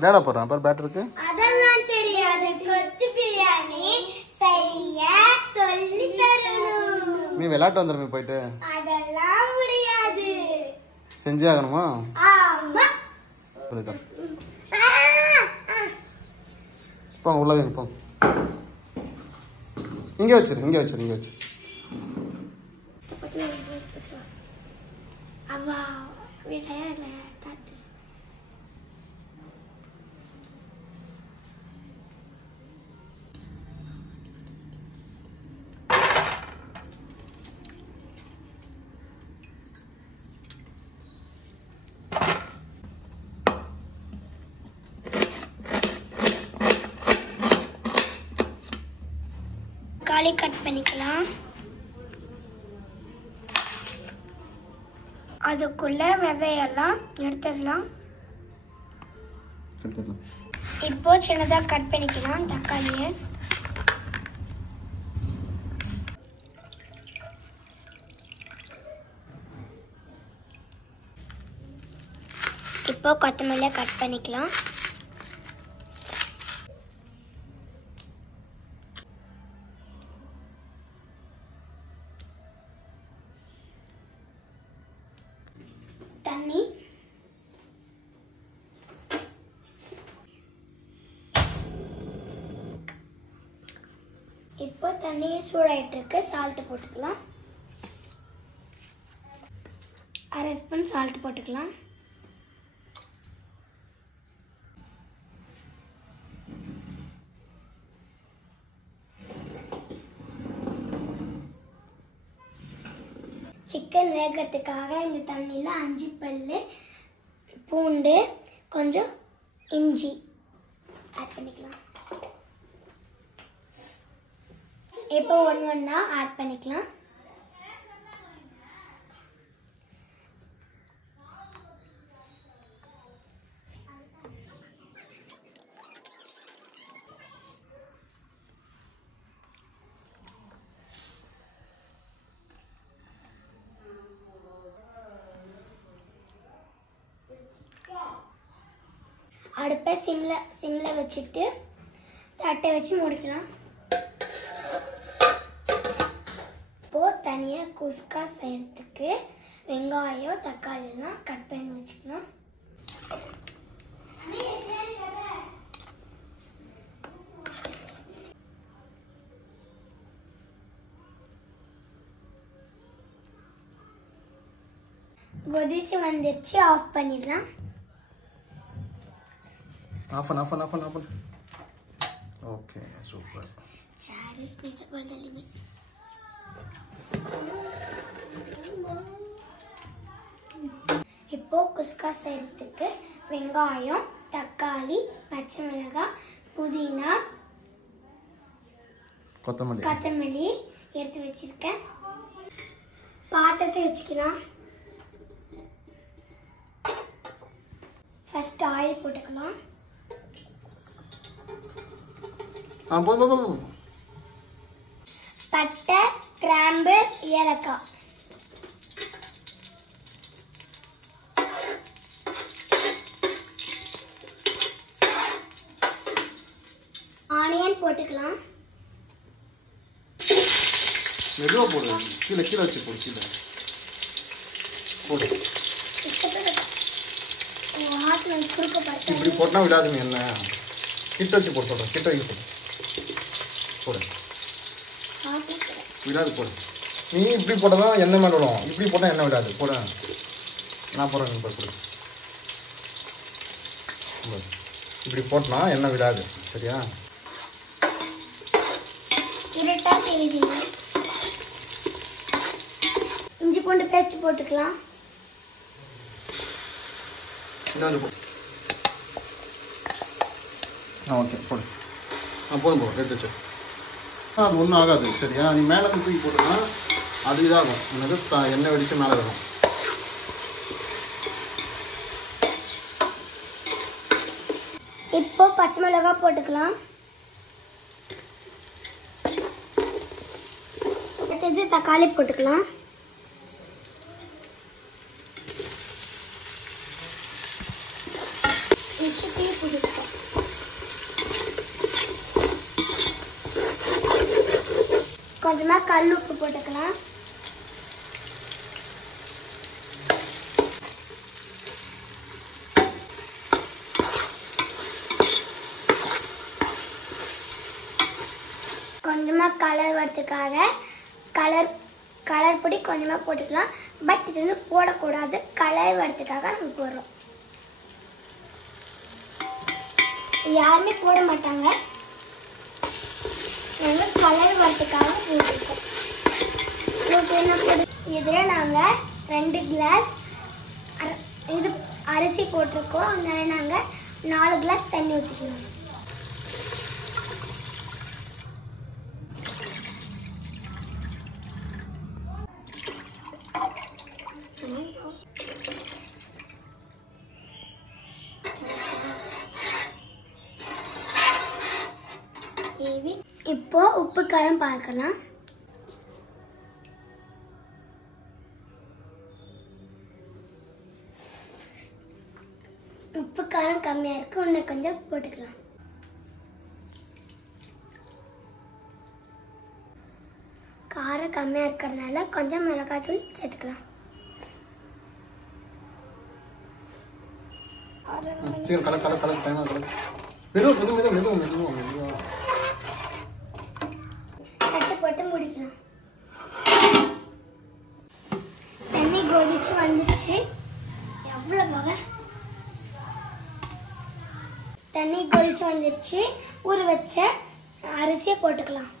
விளையாட போறான் பாரு பேட்டருக்கு. அதெல்லாம் தெரியாது. கொத்து பிரியாணி செய்ய சொல்லி தரணும். நீ விளையாட்டு வந்துருமே போயிட்டு. அதெல்லாம் முடியாது. செஞ்சே ஆகணுமா? ஆமா. புரியுது. போங்க உள்ள வைங்க போங்க. இங்கே வச்சிரு இங்கே வச்சிரு இங்கே வச்சிரு. அவா விளையாடல தாத்து. தக்காளி கட் பண்ணிக்கலாம். அதுக்குள்ள விதையெல்லாம் எடுத்துடலாம். இப்போ சின்னதாக கட் பண்ணிக்கலாம் தக்காளியை. இப்போ கொத்தமல்லியை கட் பண்ணிக்கலாம். தண்ணி, இப்போ தண்ணி சூடாயிட்டு இருக்கு. சால்ட் போட்டுக்கலாம். 1/2 ஸ்பூன் சால்ட் போட்டுக்கலாம். சிக்கன் வேகிறதுக்காக இந்த தண்ணியில் 5 பல்லு பூண்டு, கொஞ்சம் இஞ்சி ஆட் பண்ணிக்கலாம். இப்போ ஒன்றா ஆட் பண்ணிக்கலாம். அடுப்பை சிம்ல வச்சுட்டு தட்டை வச்சு மூடிக்கலாம். இப்போ தனியாக குஸ்கா செய்யறதுக்கு வெங்காயம் தக்காளிலாம் கட் பண்ணி வச்சுக்கலாம். கொதிச்சு வந்துருச்சு. ஆஃப் பண்ணிடலாம். ஆஃபன். Okay super. Sorry's peace for the limit. இப்போ குஸ்கா செய்யறதுக்கு வெங்காயம், தக்காளி, பச்சை மிளகாய், புதினா, கொத்தமல்லி எடுத்து வச்சிருக்கேன். பாத்திரத்தை வச்சுக்கலாம். ஃபர்ஸ்ட் ஆயில் போட்டுக்கலாம். பட்டை, கிராம்பு, ஏலக்காய். ஆனியன் போட்டுக்கலாம். மெதுவா போடு. கீழே வச்சு போடு. கீழே போடு. இப்படி போட்டா விடாதுங்க. என்ன கிட்ட வச்சு போட்டு சொல்றேன். கிட்ட வைக்க போடு. விடாது போடு. நீ இப்படி போட்டதான் எண்ணெய் மேலே விடும். இப்படி போட்டால் எண்ணெய் விடாது. போட நான் போடுறேன். இப்போ போடு. இப்படி போட்டனா எண்ணெய் விடாது. சரியா? இஞ்சி பூண்டு பேஸ்ட் போட்டுக்கலாம். ஓகே போடு. போதும் எடுத்து வச்சு. அது ஒன்றும் ஆகாது. சரியா? நீ மேலே தூக்கி போட்டோன்னா அது இதாகும். எனக்கு எண்ணெய் வெடிச்சு மேலே வரும். இப்போ பச்சை மிளகாய் போட்டுக்கலாம். அடுத்தது தக்காளி போட்டுக்கலாம். இஞ்சி டீ பிடிக்கும். கொஞ்சமா கல் உப்பு போட்டுக்கலாம். கொஞ்சமா கலர் வரதுக்காக கலர் பொடி கொஞ்சமா போட்டுக்கலாம். பட் இது வந்து போடக்கூடாது, கலர் வரதுக்காக நம்ம போடுறோம். யாருமே போட மாட்டாங்க, நாங்கள் கலர் வரதுக்காக போட்டுருக்கோம். என்ன போடு, இதில் நாங்கள் 2 கிளாஸ் இது அரிசி போட்டிருக்கோம். அதனால நாங்கள் 4 கிளாஸ் தண்ணி ஊற்றிக்கணும். இப்போ உப்பு காரம் பார்க்கலாம். உப்பு காரம் கம்மியா இருக்கு, இன்னும் கொஞ்சம் போட்டுக்கலாம். காரம் கம்மியா இருக்கிறதுனால கொஞ்சம் மிளகாய்த்தூள் சேர்த்துக்கலாம். தட்டு போட்டு முடிக்கலாம். தண்ணி கொதிச்சு வந்துச்சு. எவ்வளவு போக தண்ணி கொதிச்சு வந்துருச்சு. ஊற வச்ச அரிசியை போட்டுக்கலாம்.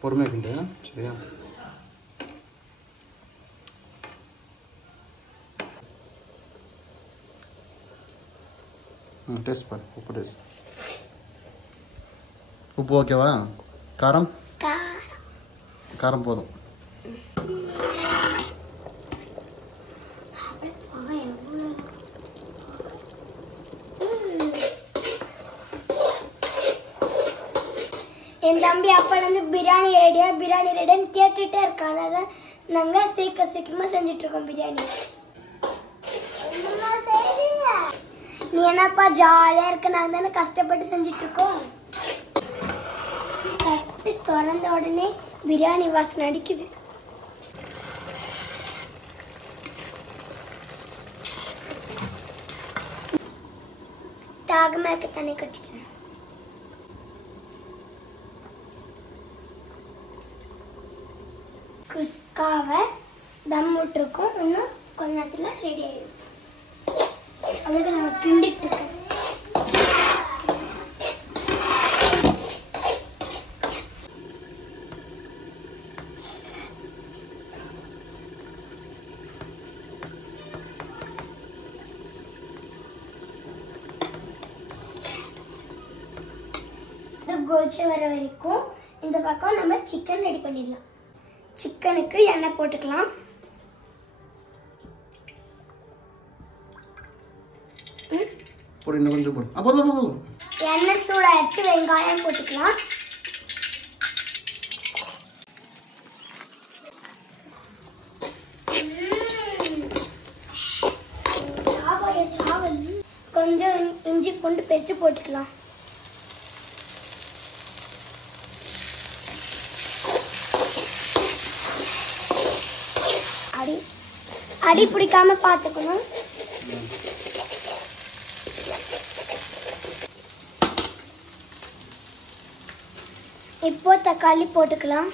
பொறுமையாக கிண்டு, சரியா? டேஸ்ட் பாரு, உப்பு டேஸ்ட். உப்பு ஓகேவா? காரம் காரம் போதும். என் தம்பி அப்பலேருந்து பிரியாணி ரெடியான்னு கேட்டுட்டே இருக்கான். அதான் நாங்கள் சீக்கிரமாக செஞ்சுட்டு இருக்கோம் பிரியாணி. நீ என்னப்பா ஜாலியாக இருக்க, நாங்கள் தானே கஷ்டப்பட்டு செஞ்சுட்டு இருக்கோம். தட்டு திறந்த உடனே பிரியாணி வாசனை அடிக்குது. தாகமாக இருக்க தண்ணி கட்டிக்கிறேன். குஸ்காவை தம் விட்டுருக்கோம். இன்னும் கொஞ்ச நேரத்தில் ரெடி ஆகிடும். அதுக்கு நம்ம கிண்டிட்டு இருக்கோம். கொதிச்சு வர வரைக்கும் இந்த பக்கம் நம்ம சிக்கன் ரெடி பண்ணிடலாம். சிக்கனுக்கு எண்ணெய் போட்டுக்கலாம். போடு, இன்னும் கொஞ்சம் போடு. அப்போ எண்ணெய் சூடாயிடுச்சு. வெங்காயம் போட்டுக்கலாம். கொஞ்சம் இஞ்சி பூண்டு பேஸ்ட் போட்டுக்கலாம். அடி பிடிக்காம பார்த்துக்கணும். இப்போ தக்காளி போட்டுக்கலாம்.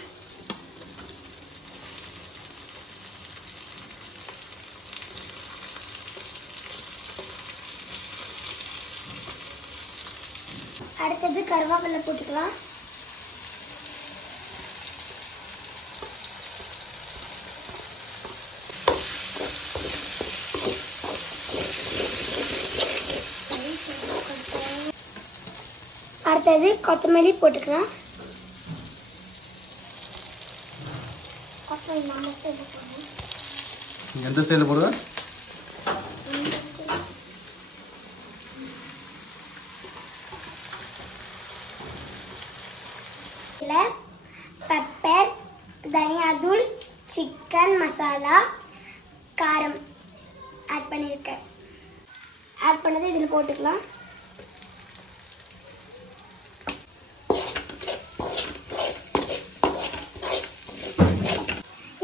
அடுத்தது கருவேப்பிலை போட்டுக்கலாம். அடுத்தது கொத்தமல்லி போட்டுக்கலாம். எந்த சைடில் போடுவேன்? மசாலா காரம் ஆட் பண்ணியிருக்கேன். ஆட் பண்ணதை இதில் போட்டுக்கலாம்.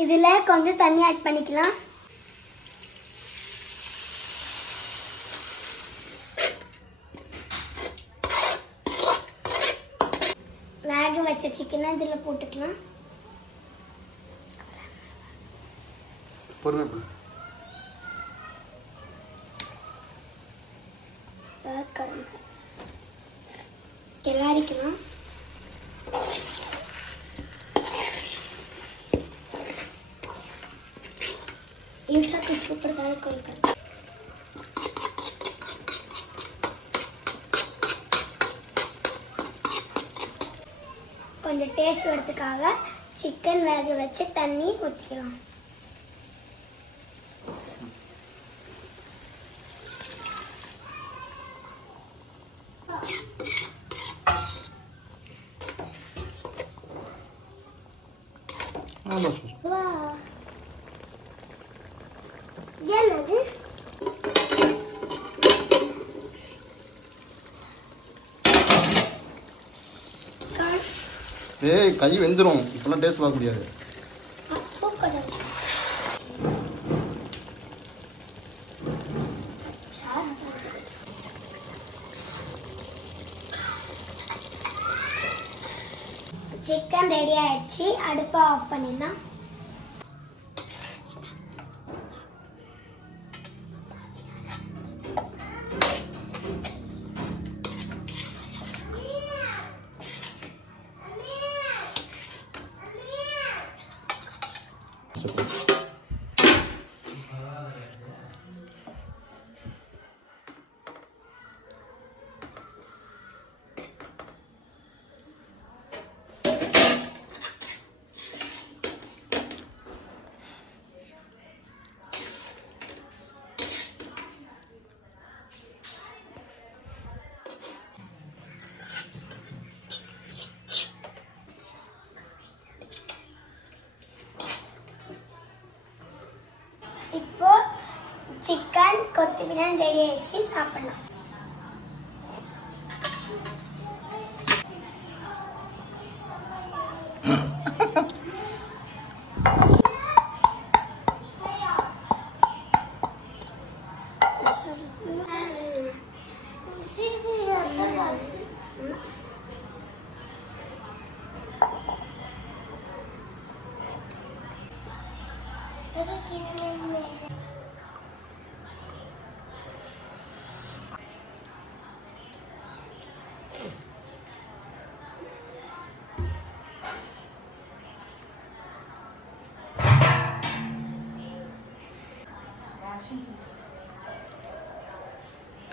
இதில் கொஞ்சம் தண்ணி ஆட் பண்ணிக்கலாம். வேக வச்ச சிக்கனை இதில் போட்டுக்கலாம். கிளறிக்கலாம். யூட்டா குஸ்பு படுத்தால கொடுக்கலாம். கொஞ்சம் டேஸ்ட் வரதுக்காக சிக்கன் வேக வச்சு தண்ணி ஊற்றிக்கலாம். என்னது ஏய் கை வெந்துடும். இப்பெல்லாம் டேஸ்ட் பார்க்க முடியாது. சிக்கன் ரெடி ஆயிடுச்சு. அடுப்பை ஆஃப் பண்ணிடலாம். இப்போ சிக்கன் கொத்தமல்லி ரெடி ஆயிடுச்சு. சாப்பிடலாம்.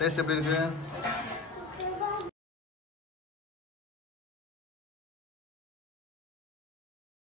டேஸ்ட் எப்படி இருக்கு?